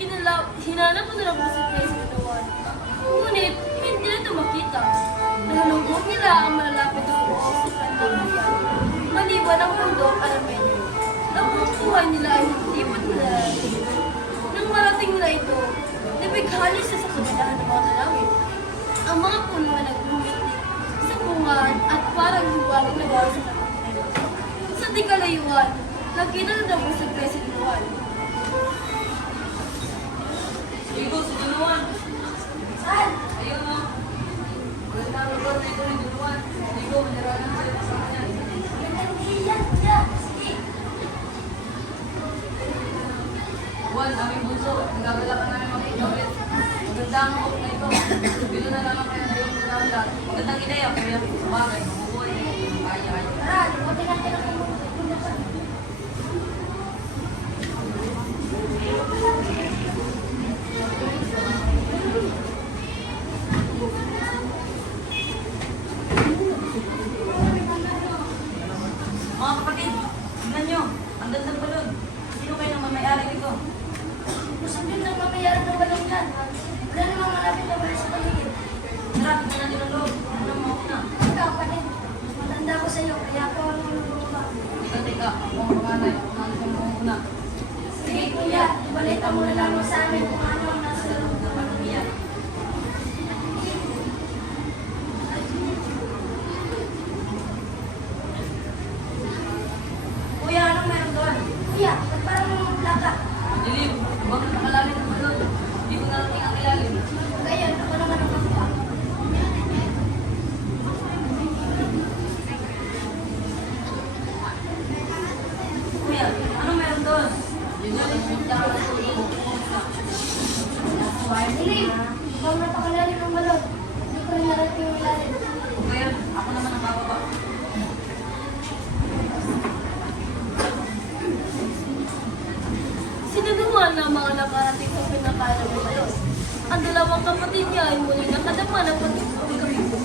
Hinanap ko na lang po si President Noel. Ngunit, hindi na ito makita. Nalulungkot nila ang malalapit na buong sa pandaluyan. Maliwan ang mundo para medyo. Ang buong buhay nila ay hindi mo nila. Nang marating nila ito, nabighali siya sa kabilaan ng mga talawin. Ang mga puno na nagbumiti sa bungan at parang hiwalig na bawal sa kapatid. Sa di kalayuan, nakita na daw si President Noel. Igo, si Junuan. Saan? Ayun mo. Magandang lugar na ito ni Junuan. Igo, maniralan siya sa kanya. Juan, aming bunso. Nagagala ka namin makita ulit. Magandang hook na ito. Dito na naman kayo na yung nagagala. Magandang ideya, kaya bagay, mabubuhay. Ay. Tara, lumating natin ang Mga kapatid, tingnan nyo. Ang gandang balon. Sino kayo nang mamayari nito? Gusto din ng mamayari ng balong yan. Wala namang malapit na wala sa paligid. Tara, tingnan natin ang loob. Ano mo na? Ikaw, kapatid. Matanda ko sa iyo, kaya ako ang nulungan. Teka. Ako ang panganay. Ako ang pangunguna. Sige, kuya. Ibalita mo na lamang sa amin kung ano ang nasa loob ng balong yan. Kuya, anong meron doon? Kuya, ba't parang mga plaka? Dilim, bakit nakalalim ng balon? Hindi ko narating ang ilalim. Ngayon, ako naman ang makuha. Kuya, anong meron doon? Yun doon, yung punta ka na Dilim, ikaw napakalalim ng balon. Hindi ko rin narating yung ilalim. Kuya, ako naman ang bababa. Sinunuhan ng mga nakarating sa pinakalan ng balon. Ang dalawang kapatid niya ay muli nakadama ng pagkabigo.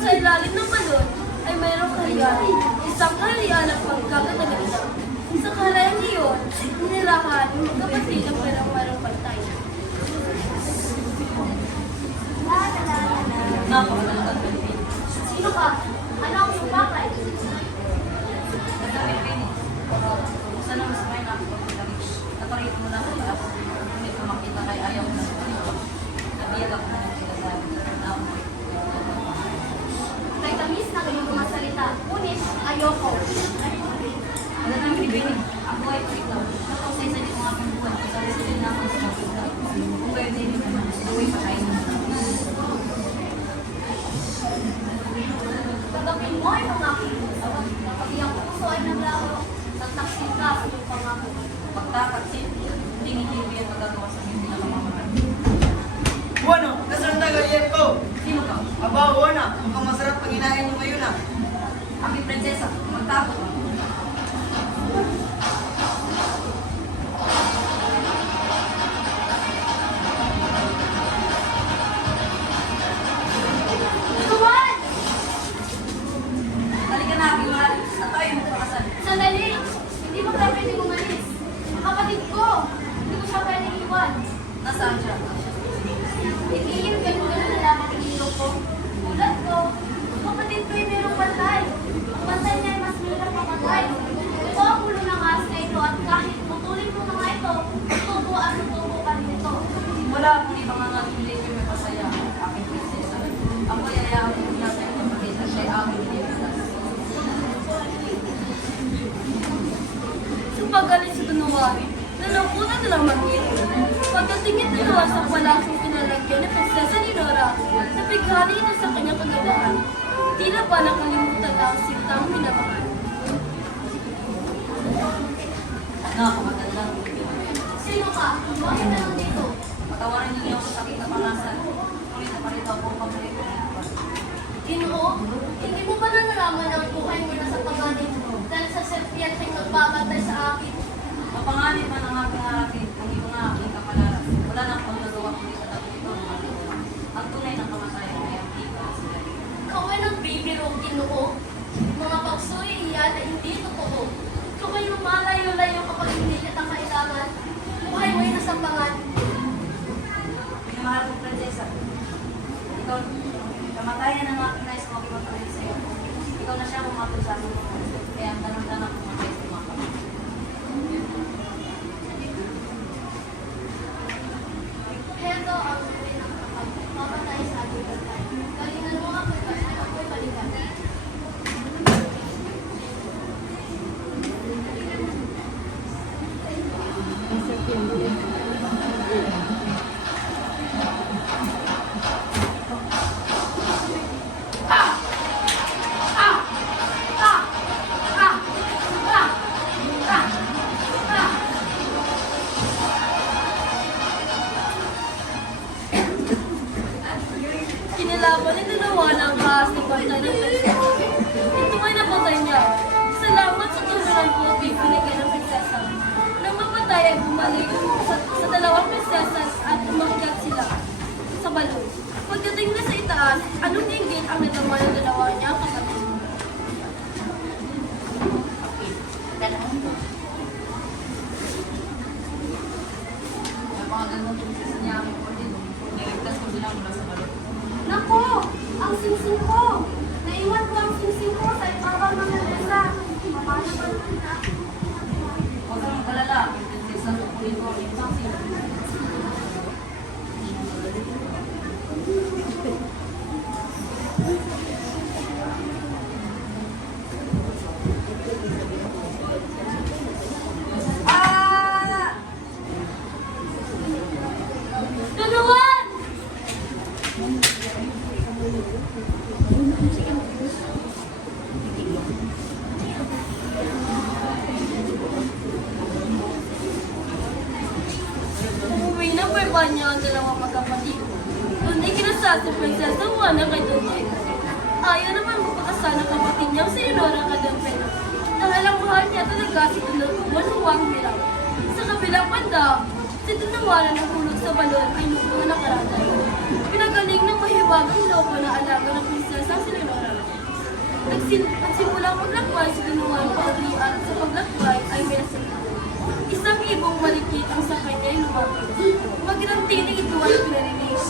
Sa ilalim ng balon ay mayroong kaharian. Isang kaharian ang pagkagat ng ina. Sa kaharian niyon, nirahan ng magkapatid ang perang mayroong pantay. Napakagandang Pilipino. Sino ka? Ano ang sumakay? Gandang Pilipino. Saan ang masakay na ako pagkakagin? Naparito mo na ako para ako. Ngunit kumakita kay ayaw ko na sa nabiyag ako na ng sinasabi. Kay tamis na kayong mga salita. Ngunit, ayoko. Magandang Pilipino. Ako ay ikaw. Nakausay-say ko nga akong buwan. Kasali sila na ako sa makita. Kung pwede din naman, gawin pa tayo. Pagapin mo ay pangako. Kapag ang puso ay naglaro, nagtaksin ka sa iyong pangako. Pagtataksin, hindi ngiti at magagawa sa hindi na kamamakan. Bueno, nasaan na ganyan ko? Sino ka? Aba, Juana, mukhang masarap pag inain mo ngayon ah. Aking prinsesa, magtago ka. Tuwan! Halika na aking mahal at tayo magpakasal. Sandali! Hindi mo tayo pwedeng umalis. Kapatid ko! Hindi ko siya pwedeng iwan. Nasaan siya? Iiyon ganun na lamang iniyo ko. Tulad ko, kapatid ko ay mayroong pantay. Ang pantay niya ay mas mahirap mapatay. Ito ang ulo ng ahas na ito at kahit putulin mo mga ito, tubo at tubo pa rin ito. Wala akong ibang nga hindi ko may pasaya aking prinsesa. Ako ay ayaw ko na sa iyong kapatid at siya'y aking iniligtas. Sa pagalit sa Tunawari, nalangkutan na lang mag-ito. Pagdatingin nito sa palaking pinalagyan ng prinsesa ni Nora, nabighali ito sa kanyang kagandahan. Tila pa nakalimutan na ang sintang minamahal. Napakagandang Pilipino. Sino ka? Bakit na nandito? Patawarin niyo ako sa aking kapangasan. Ngunit naparito ako ang pabalik. Ginoo, hindi mo ba nalalaman ang buhay mo na sa pagalit dahil sa serpienteng nagbabantay sa akin? Mapanganib man ang aking harapin, kung ito nga aking kapalaran. Wala na akong nagawa kundi sa tabi ito ng aking buwan. Ang tunay ng kamatayan ay ang ikaw sa lalim. Ikaw ay nagbibiro, Ginoo. Mga pagsuri iyan ay hindi totoo. Ikaw ay lumalayo-layo kapag hindi kita kailangan. Buhay mo ay nasambangan. itaas ng bantay ng prinsesa. Ito ay napatay niya. Salamat sa tulungan ko at binigay ng prinsesa. Nang mapatay ay bumalik sa dalawang prinsesa at umakyat sila sa balon. Pagdating na sa itaas, anong inggit ang nadama ng dalawa niya kapatid? Yung mga ganun prinsesa niya ang po din. Niligtas ko sila mula sa balon. Naku! Ang singsing ko! Naiwan ko ang singsing ko sa ibabang ng mesa. Paano ba naman na? Huwag kang magalala. Yung prinsesa tukunin ko. Yung saksi. Ah! Tulungan! Umuwi na po yung niya ang dalawang magkapatid. Doon ay kinasal si Prinsesa Juana kay Don Diego. Ayaw naman magpakasal ng kapatid niya si Leonora kay Don Pedro. Dahil ang mahal niya talaga si Don Juan Mirang. Sa kabilang banda, si Don Juan na nahulog sa balon ay lubong na nakaratay. Pinagaling ng mahiwagang loko na alaga ng prinsesa si Leonora. Nagsimulang maglakway si Don Juan Pauli at sa paglakbay ay may nasakit. Isang ibong malikit ang sa kanya ay lumapit. Magrantining ito ay pinarinis.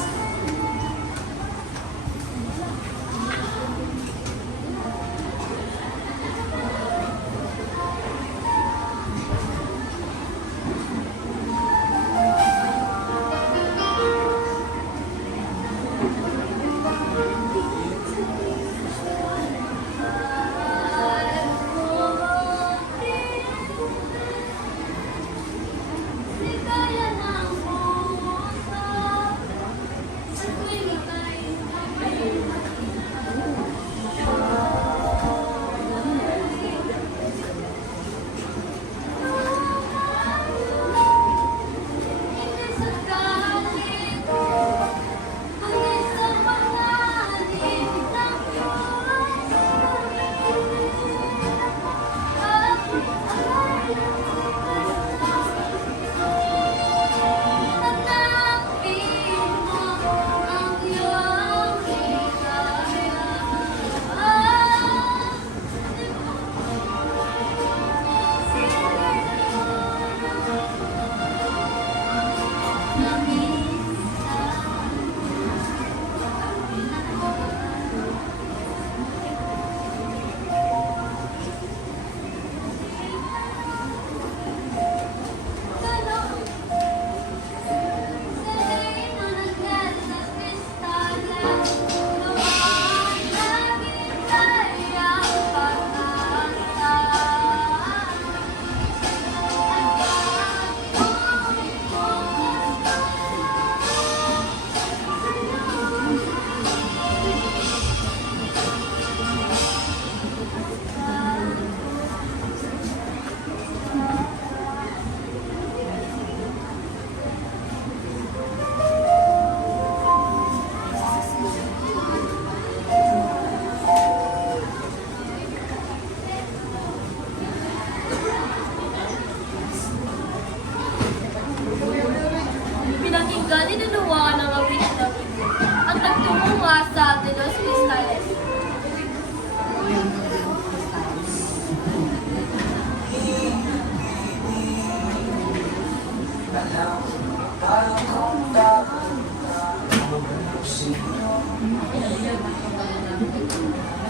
Pinakinggan ni Dalawa ng awitin ng ibo at nagtungo nga sa De Los Cristales.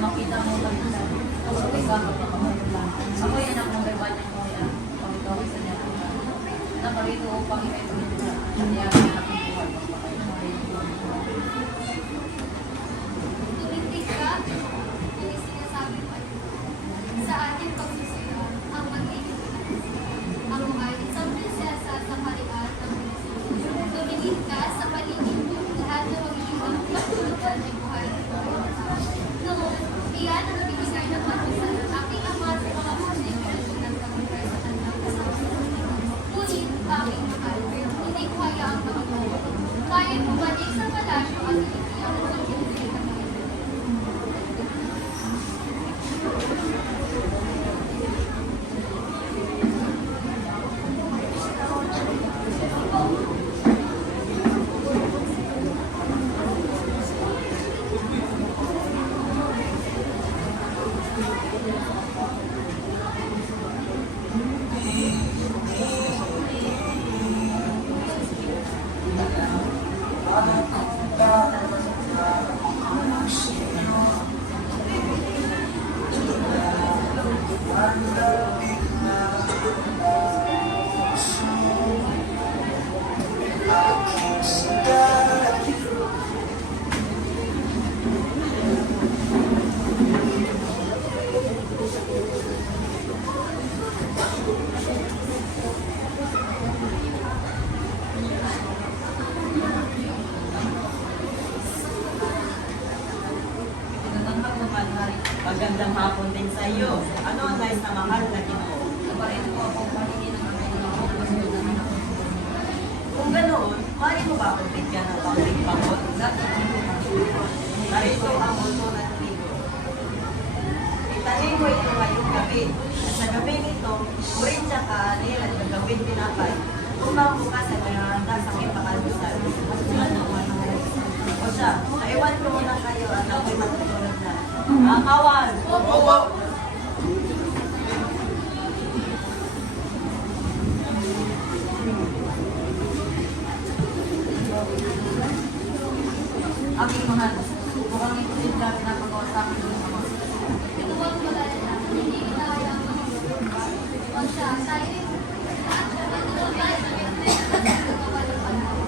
Makita mo lang sa ako yan ang mga iba niya ko yan. Pagkawin sa niya. Naparito upang ito nila. Kaya Tumindig ka, yung sinasabi mo. Sa ating pagsusuyo, ang magiging ang ay isang prinsesa sa kaharian ng Pilipinas. Tumingin ka sa paligid mo, lahat ng magiging pagtulutan ay buhay. Noon, iyan ang bibigay ng pagkasal ng aking ama sa mga musik ng kamuntay sa kanyang kasal. Ngunit, aking mahal, hindi ko kaya ang Panginoon. Kaya bumalik sa palasyo at ibigyan ng pagkakasal. ako din sa iyo. Ano ang nais na mahal na Ginoo? Naparin po ako pahingi ng aming Panginoon na masunod na anak ko. Kung ganoon, maaari mo ba akong bigyan ng kaunting pamot? Narito ang buto ng trigo. Itahin mo ito ngayong gabi. At sa gabi nito, urin sa kaanil at gagawin tinapay. Tumang bukas at mayroon sa aking pangalmusal. At sila naman ang o siya, naiwan ko muna kayo at ako'y matutulog na. Kawan! Opo. Aking mahal, mukhang ito din dami na pagawa sa akin ng Ama. Ito ang magalala, hindi kita kaya ang mga o siya, tayo lahat siya matulog tayo sa gawa ng panahon.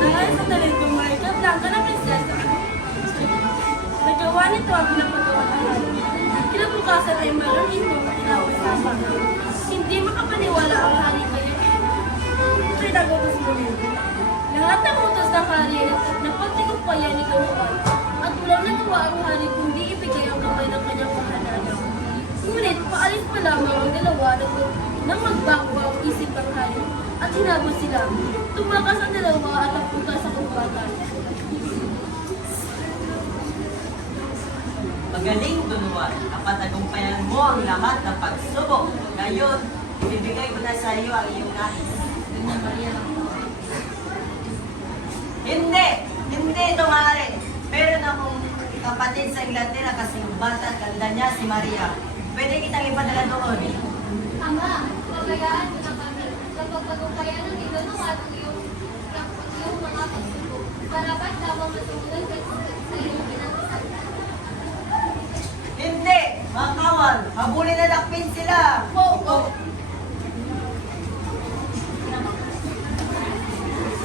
Dahil sa talentong Marika Blanca na prinsesa, nagawa nito ang pinapagawa ng hari. Kinabukasan ay mayroon itong tinapasama. Hindi makapaniwala ang hari kaya ito'y nagutos muli. Lahat ng utos ng hari ay napagtigumpayan ni Ganuan at walang nagawa ang hari kundi ibigay ang kamay ng kanyang kahanana. Ngunit paalis pa lamang ang dalawa nang magbago ang isip ng hari at hinabol sila. Tumakas ang dalawa at napunta sa kubatan. Magaling tunuan, kapatagumpayan mo ang lahat ng pagsubok. Ngayon, ibibigay ko na sa iyo ang iyong nais. Ganyan, Maria lang po. Hindi! Hindi ito maaari. Meron akong kapatid sa Inglaterra kasing bata at ganda niya si Maria. Pwede kitang ipadala doon. Ama, pabayaan mo na kami. Kapag pagkumpayan ng iganuan ang iyong mga pagsubok, karapat lamang masumunod sa iyong pinag-isap. Hindi! Mga kawan, habulin na lakpin sila! Opo.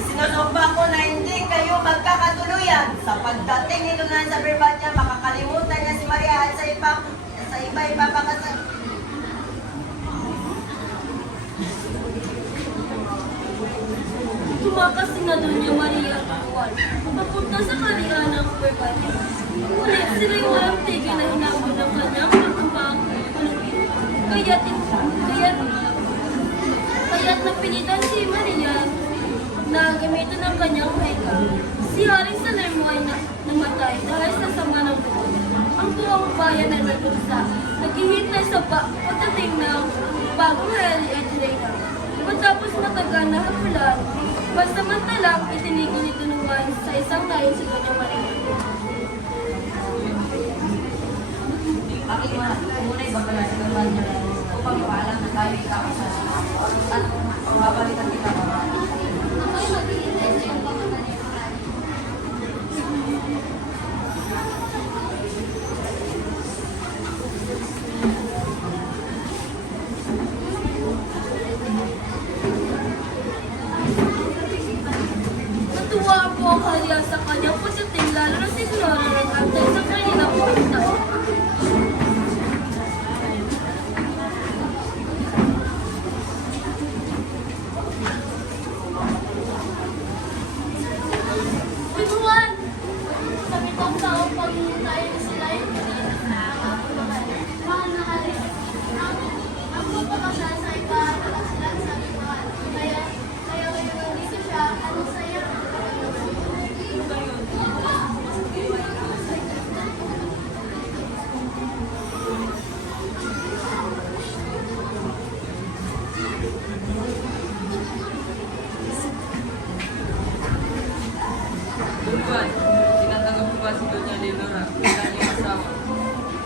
Sinusumpa ko na hindi kayo magkakatuluyan. Sa pagdating nito na sa Birbadya, makakalimutan niya si Maria at sa iba-iba pa kasal. Tumakas si na Doña Maria at Juan, papunta sa kanihan ng Berbanya. Ngunit sila'y walang tigil na hinabol ng kanyang pagkabang kulubin. Kaya't napilitan si Maria na gamitin ang kanyang wika. Si Haring Salermo ay namatay dahil sa sama ng buwan. Ang buong bayan ay naglusa. Naghihintay sa pagdating ng bagong rally at Reina. Matapos matagal na hapulan, pansamantalang itinigil ni Tunuan sa isang layon si Doña Maria. Aking mahal, muna'y babala sa gawan niya upang ipaalam na tayo ikakasal. At babalikan kita mga. Ako'y maghihintay sa iyong pagkabalik. Natuwa po ang halian sa kanyang pagdating lalo na si Nora nag-antay sa kanilang pumunta. Juan! Sa pitong taong paghihintay na sila ay Mahal na hari, ang pagpapasal sa iba at sila sa aking mahal. Kaya ngayon nandito siya, anong saya? Tunuan, tinatanggap ko ba si Doña Leonora bilang iyong asawa?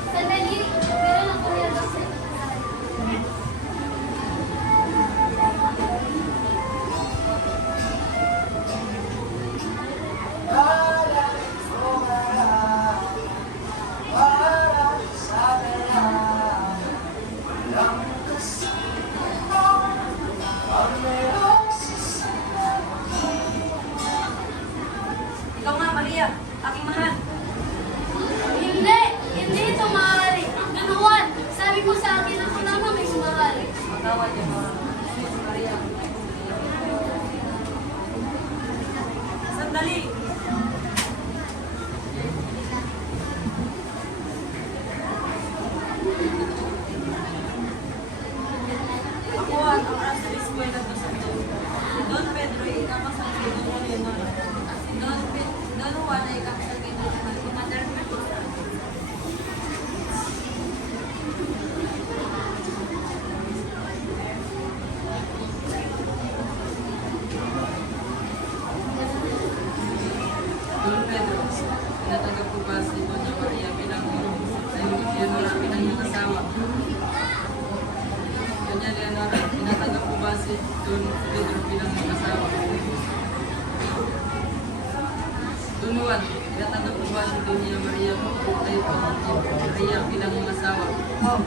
Sandali, meron ang kumilagang sa ikasal. Ikaw nga, Maria, aking mahal. Hindi ito maaari. Ganuan, sabi ko sa akin ako naman may sumahali. asawa niya, Jesus Maria. Sandali! Ako ang asa eskwela to sa Don Pedro, ikama sa Don Leonor. Don Juan ay kapsal kay Don Juan. Commander Don Pedro, tinatanggap ko ba si Doña Maria bilang Leonora bilang iyong asawa? Doña Leonora, tinatanggap ko ba si Don Pedro bilang iyong asawa? Don Juan, tinatanggap ko ba si Doña Maria Maria bilang iyong asawa? Oh,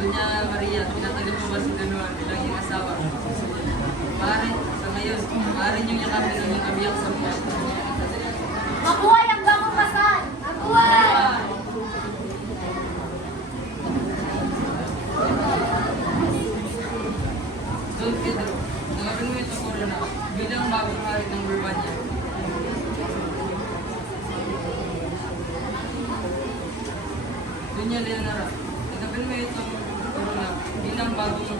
Doña Maria, tinatanggap ko ba si Don Juan bilang iyong asawa? Maaari, sa ngayon, maaari niyong yakapin ang iyong kabiyak sa buhay. Mabuhay ang bagong kasal! Mabuhay! Don Pedro, nagawin mo ito corona bilang bagong hari ng Urbania. Doña Leonora, nagawin mo itong corona bilang bagong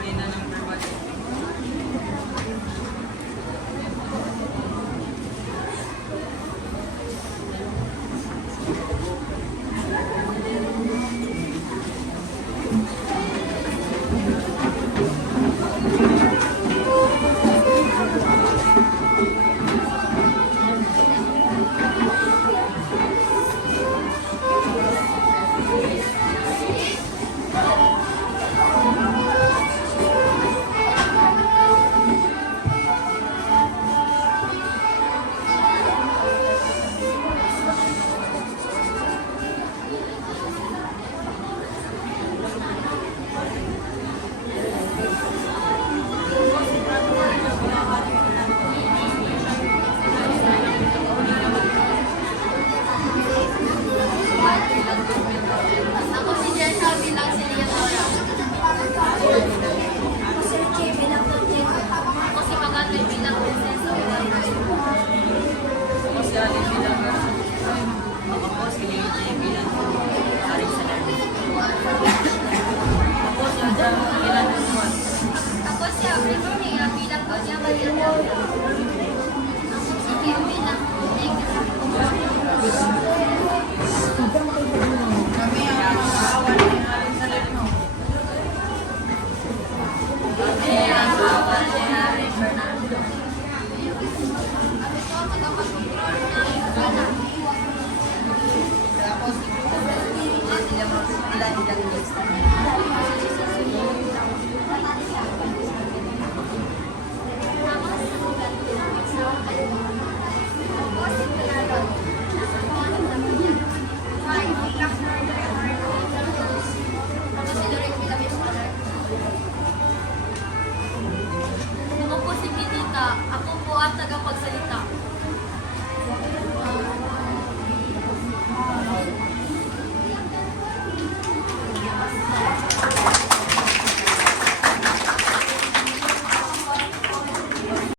reyna ng